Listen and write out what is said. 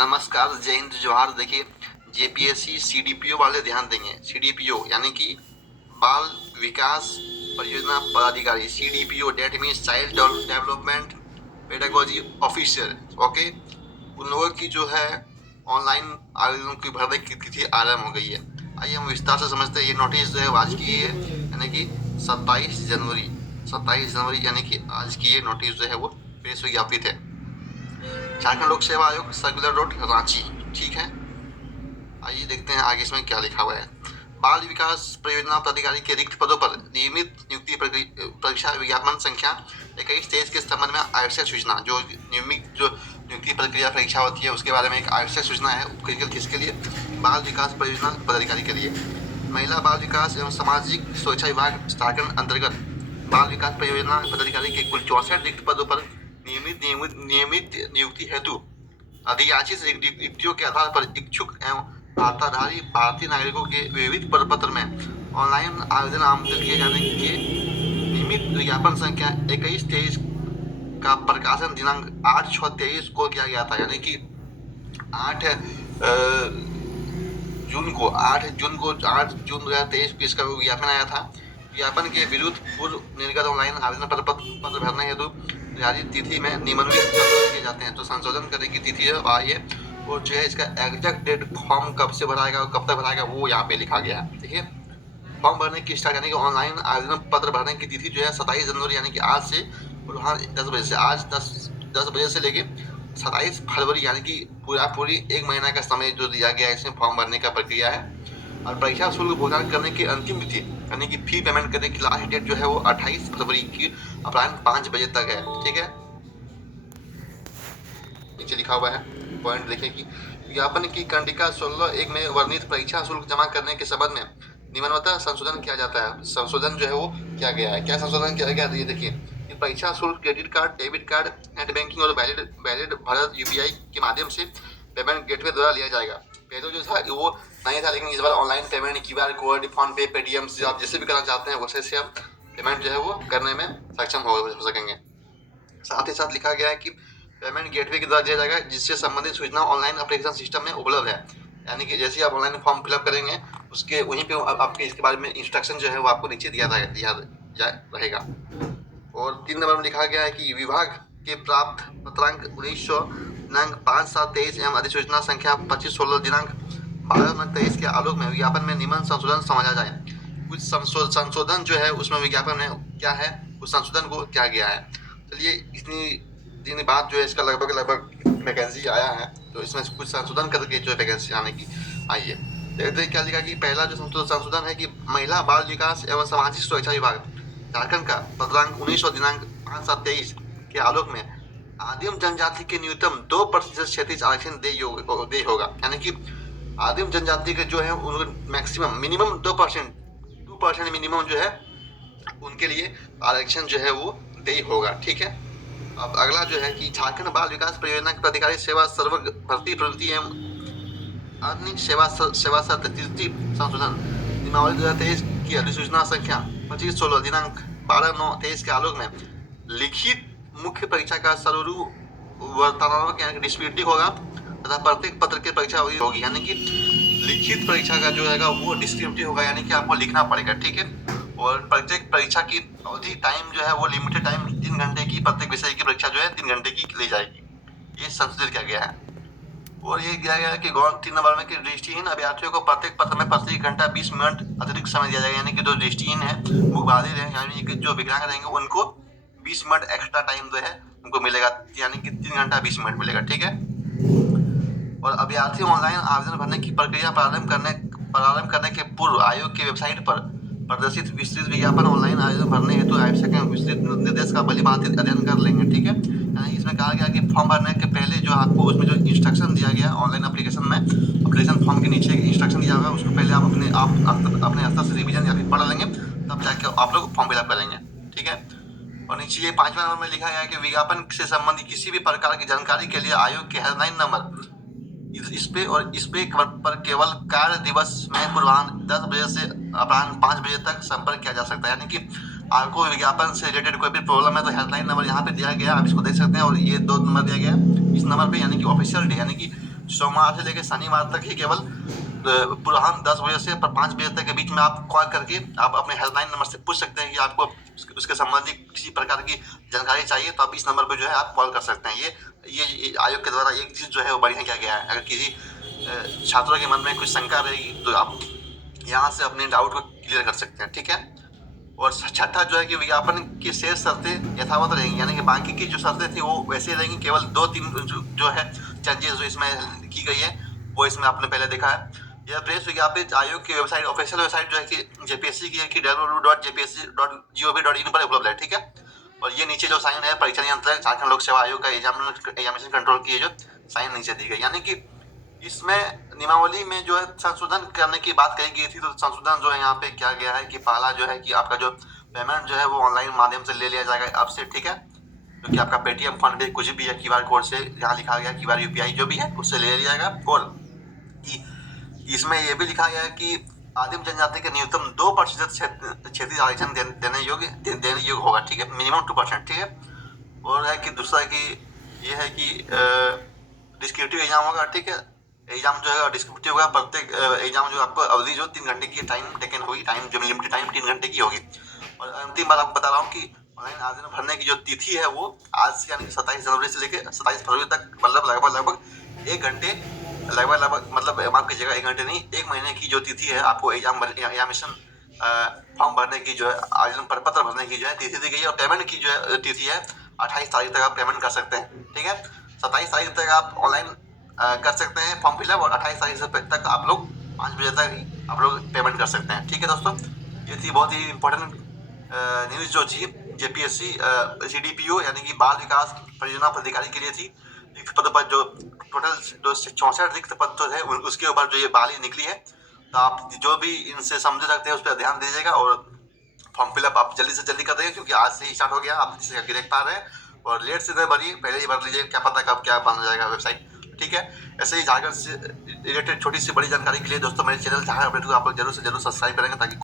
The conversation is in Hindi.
नमस्कार, जय हिंद, जोहार। देखिए, जेपीएससी सीडीपीओ वाले ध्यान देंगे। सीडीपीओ यानी कि बाल विकास परियोजना पदाधिकारी। CDPO that means child development pedagogy officer. Okay, उन लोगों की जो है ऑनलाइन आवेदन की भरने की तिथि आरम्भ हो गई है। आइए हम विस्तार से समझते हैं। ये नोटिस जो है आज की है, यानी कि 27 जनवरी यानी कि आज की ये नोटिस जो है वो प्रेस विज्ञापित है। झारखंड लोक सेवा आयोग, सर्कुलर रोड, रांची। ठीक है, आइए देखते हैं आगे इसमें क्या लिखा हुआ है। बाल विकास परियोजना पदाधिकारी के रिक्त पदों पर नियमित नियुक्ति परीक्षा विज्ञापन संख्या 21-23 के संबंध में आवश्यक सूचना। जो नियमित जो नियुक्ति प्रक्रिया परीक्षा होती है उसके बारे में एक आवश्यक सूचना है। किसके लिए? बाल विकास परियोजना पदाधिकारी के लिए। महिला बाल विकास एवं सामाजिक सुरक्षा विभाग झारखंड अंतर्गत बाल विकास परियोजना पदाधिकारी के कुल 64 रिक्त पदों पर नियमित नियुक्ति हेतु अधियाचित रिक्तियों के आधार पर इच्छुक एवं वार्ताधारी भारतीय नागरिकों के विविध प्रपत्र में ऑनलाइन आवेदन आमंत्रित किए जाने के नियमित विज्ञापन संख्या 21-23 का प्रकाशन दिनांक 8/6/23 को किया गया था। यानी कि 8 जून 2023 को इसका विज्ञापन आया था। विज्ञापन के विरुद्ध पूर्व निर्गत ऑनलाइन आवेदन पत्र भरने हेतु जारी तिथि में निम्नलिखित संशोधन किए जाते हैं। तो संशोधन करने की तिथि है आई है, वो जो है इसका एग्जैक्ट डेट फॉर्म कब से भराएगा और कब तक भराएगा वो यहाँ पे लिखा गया है। देखिए, फॉर्म भरने की स्टार्ट यानी कि ऑनलाइन आवेदन पत्र भरने की तिथि जो है 27 जनवरी यानी कि आज से, और वहाँ 10 बजे से, आज 10 बजे से लेके 27 फरवरी यानी कि पूरी एक महीना का समय जो दिया गया है इसमें फॉर्म भरने का प्रक्रिया है। और परीक्षा शुल्क भुगतान करने की अंतिम तिथि यानी कि फी पेमेंट करने की लास्ट डेट जो है वो 28 फरवरी की अपराह्न 5 बजे तक है। ठीक है, नीचे लिखा हुआ है पॉइंट देखिए कि विज्ञापन की कंडिका 16(1) में वर्णित परीक्षा शुल्क जमा करने के संबंध में निम्नवत संशोधन किया जाता है। संशोधन जो है वो किया गया है। क्या संशोधन किया गया है? ये देखिए, परीक्षा शुल्क credit card, debit card, net banking और वैलिड भारत यूपीआई के माध्यम से पेमेंट गेटवे द्वारा लिया जाएगा। पहले जो था वो नहीं था, लेकिन इस बार online payment, QR code, PhonePe, Paytm से आप जैसे भी करना चाहते हैं वैसे से आप पेमेंट जो है वो करने में सक्षम हो सकेंगे। साथ ही साथ लिखा गया है कि पेमेंट गेटवे के द्वारा दिया जाएगा जिससे संबंधित सूचना ऑनलाइन एप्लीकेशन सिस्टम में उपलब्ध है। यानी कि जैसे आप ऑनलाइन फॉर्म फिलअप करेंगे उसके वहीं पे आपके इसके बारे में इंस्ट्रक्शन जो है वो आपको नीचे दिया रहेगा। और 3 नंबर में लिखा गया है कि विभाग के प्राप्त पत्रांक 1900 दिनांक 5/7/23 एवं अधिसूचना संख्या 25/16 दिनांक 12/9/23 के आलोक में विज्ञापन में निम्न संशोधन समझा जाए। कुछ संशोधन जो है उसमें विज्ञापन में क्या है, उस संशोधन को क्या गया है। चलिए, इतनी दिन बाद जो है इसका लगभग वैकेंसी आया है, तो इसमें कुछ संशोधन करके जो वैकेंसी आने की आई है। देखते हैं क्या लिखा कि पहला जो संशोधन है कि महिला बाल विकास एवं सामाजिक सुरक्षा विभाग झारखंड का पत्रांक 1900 दिनांक 5/7/23 के आलोक में आदिम जनजाति के न्यूनतम 2% क्षैतिज आरक्षण दे होगा। यानी कि आदिम जनजाति के जो है उनको मैक्सिमम मिनिमम 2% मिनिमम जो है उनके लिए आरक्षण जो है वो दे होगा। ठीक है, अब अगला जो है कि झारखंड बाल विकास परियोजना के पदाधिकारी सेवा सर्व भर्ती प्रवृत्ति एवं अन्य सेवा संशोधन नियमावली 2023 की अधिसूचना संख्या 25/16 दिनांक 12/9/23 के आलोक में लिखित मुख्य परीक्षा का सर्वरूप वर्तनात्मक यानी डिस्क्रिप्टिव होगा तथा प्रत्येक पत्र की परीक्षा होगी। यानी कि लिखित परीक्षा का जो है वो डिस्क्रिप्टिव होगा, यानी कि आपको लिखना पड़ेगा। ठीक है, और प्रत्येक परीक्षा की अवधि टाइम जो है वो लिमिटेड टाइम 3 घंटे की, प्रत्येक विषय की परीक्षा जो है 3 घंटे की ली जाएगी। ये संशोधित किया गया है। और ये दिया गया है कि 3 नंबर में कि दृष्टिहीन अभ्यर्थियों को प्रत्येक पत्र में प्रति घंटा 20 मिनट अतिरिक्त समय दिया जाएगा। यानी कि जो दृष्टिहीन है, मुखबाधिर है, यानी कि जो विकलांग रहेंगे उनको 20 मिनट एक्स्ट्रा टाइम जो है उनको मिलेगा, यानी कि 3 घंटा 20 मिनट मिलेगा। ठीक है, और अभ्यर्थी ऑनलाइन आवेदन भरने की प्रक्रिया प्रारंभ करने के पूर्व आयोग की वेबसाइट पर प्रदर्शित विस्तृत विज्ञापन ऑनलाइन आवेदन भरने हेतु आवश्यक विस्तृत निर्देश का भलीभांति अध्ययन कर लेंगे। ठीक है, यानी इसमें कहा गया कि फॉर्म भरने के पहले जो आपको उसमें जो इंस्ट्रक्शन दिया गया ऑनलाइन एप्लीकेशन में, एप्लीकेशन फॉर्म के नीचे इंस्ट्रक्शन दिया होगा उसको पहले आप अपने स्तर से रिवीजन या फिर पढ़ लेंगे, तब जाके आप लोग फॉर्म फिलअप करेंगे। ठीक है, और नीचे ये 5वें नंबर में लिखा गया है कि विज्ञापन से संबंधित किसी भी प्रकार की जानकारी के लिए आयोग के हेल्पलाइन नंबर इस पे पर केवल कार्य दिवस में पूर्वाह्न 10 बजे से अपराह्न 5 बजे तक संपर्क किया जा सकता है। यानी कि आपको विज्ञापन से रिलेटेड कोई भी प्रॉब्लम है तो हेल्पलाइन नंबर यहाँ पे दिया गया, आप इसको देख सकते हैं। और ये 2 नंबर दिया गया इस नंबर पे, यानी कि ऑफिशियल डे, यानी कि सोमवार से लेकर शनिवार तक ही केवल पूर्वाह्न 10 बजे से 5 बजे तक के बीच में आप कॉल करके आप अपने हेल्पलाइन नंबर से पूछ सकते हैं कि आपको उसके संबंधी किसी प्रकार की जानकारी चाहिए, तो आप इस नंबर पर जो है आप कॉल कर सकते हैं। ये आयोग के द्वारा एक चीज़ जो है वो बढ़िया किया गया है। अगर किसी छात्रों के मन में कुछ शंका रहेगी तो आप यहाँ से अपने डाउट को क्लियर कर सकते हैं, ठीक है। और छठा जो है कि विज्ञापन की शेष शर्तें यथावत रहेंगी, यानी कि बाकी की जो शर्तें थी वो वैसे रहेंगी, केवल 2-3 जो है चेंजेस जो इसमें की गई है वो इसमें आपने पहले देखा है। यह प्रेस विज्ञापित आयोग की वेबसाइट, ऑफिशियल वेबसाइट जो है कि जेपीएससी की है कि www.jpsc.gov.in पर उपलब्ध है, ठीक है। और ये नीचे जो साइन है परीक्षा नियंत्रक झारखंड लोक सेवा आयोग का एग्जामिनेशन कंट्रोल की जो साइन नीचे दी गई, यानी कि इसमें नियमावली में जो है संशोधन करने की बात कही गई थी। तो संशोधन जो है यहाँ पे क्या गया है कि पहला जो है कि आपका जो पेमेंट जो है वो ऑनलाइन माध्यम से ले लिया जाएगा अब से, ठीक है। जो कि आपका पेटीएम, फोन पे कुछ भी है, क्यूआर कोड से यहाँ लिखा गया क्यूआर यूपीआई जो भी है उससे ले लिया जाएगा। और कि इसमें ये भी लिखा गया है कि आदिम जनजाति के न्यूनतम 2% क्षेत्रीय आरक्षण देने योग्य होगा, ठीक है, मिनिमम 2%, ठीक है। और है कि दूसरा कि ये है कि डिस्क्रिप्टिव एग्जाम होगा, ठीक है। एग्जाम जो है डिस्क्रिप्टिव होगा, प्रत्येक एग्जाम जो आपको अवधि जो 3 घंटे की टाइम टेकन होगी, टाइम जो लिमिटेड टाइम 3 घंटे की होगी। और अंतिम बार आपको बता रहा हूँ कि ऑनलाइन आवेदन भरने की जो तिथि है वो आज से यानी कि 27 जनवरी से लेकर 27 फरवरी तक, मतलब लगभग 1 घंटे, लगभग मतलब माफ कीजिएगा 1 घंटे नहीं, 1 महीने की जो तिथि है आपको एग्जामिनेशन फॉर्म भरने की जो है, आवेदन पत्र भरने की जो है तिथि दी गई है। और पेमेंट की जो है तिथि है 28 तारीख तक आप पेमेंट कर सकते हैं, ठीक है। 27 तारीख तक आप ऑनलाइन कर सकते हैं फॉर्म फिलअप, और 28 तारीख तक आप लोग 5 बजे तक ही आप लोग पेमेंट कर सकते हैं, ठीक है दोस्तों। ये थी बहुत ही इंपॉर्टेंट न्यूज़ जो थी जेपीएससी सीडीपीओ यानी कि बाल विकास परियोजना पदाधिकारी के लिए थी। रिक्त पद पर जो टोटल जो 64 रिक्त पद तो है उसके ऊपर जो ये बहाली निकली है, तो आप जो भी इनसे समझ सकते हैं उस पर ध्यान दीजिएगा। और फॉर्म फिलअप आप जल्दी से जल्दी कर देंगे, क्योंकि आज से ही स्टार्ट हो गया, आप जैसे देख पा रहे हैं। और लेट से नहीं भरिए, पहले ही भर लीजिए, क्या पता कब क्या बन जाएगा वेबसाइट, ठीक है। ऐसे ही झारखंड से रिलेटेड छोटी सी बड़ी जानकारी के लिए दोस्तों मेरे चैनल झारखंड अपडेट को आप लोग जरूर से जरूर सब्सक्राइब करेंगे, ताकि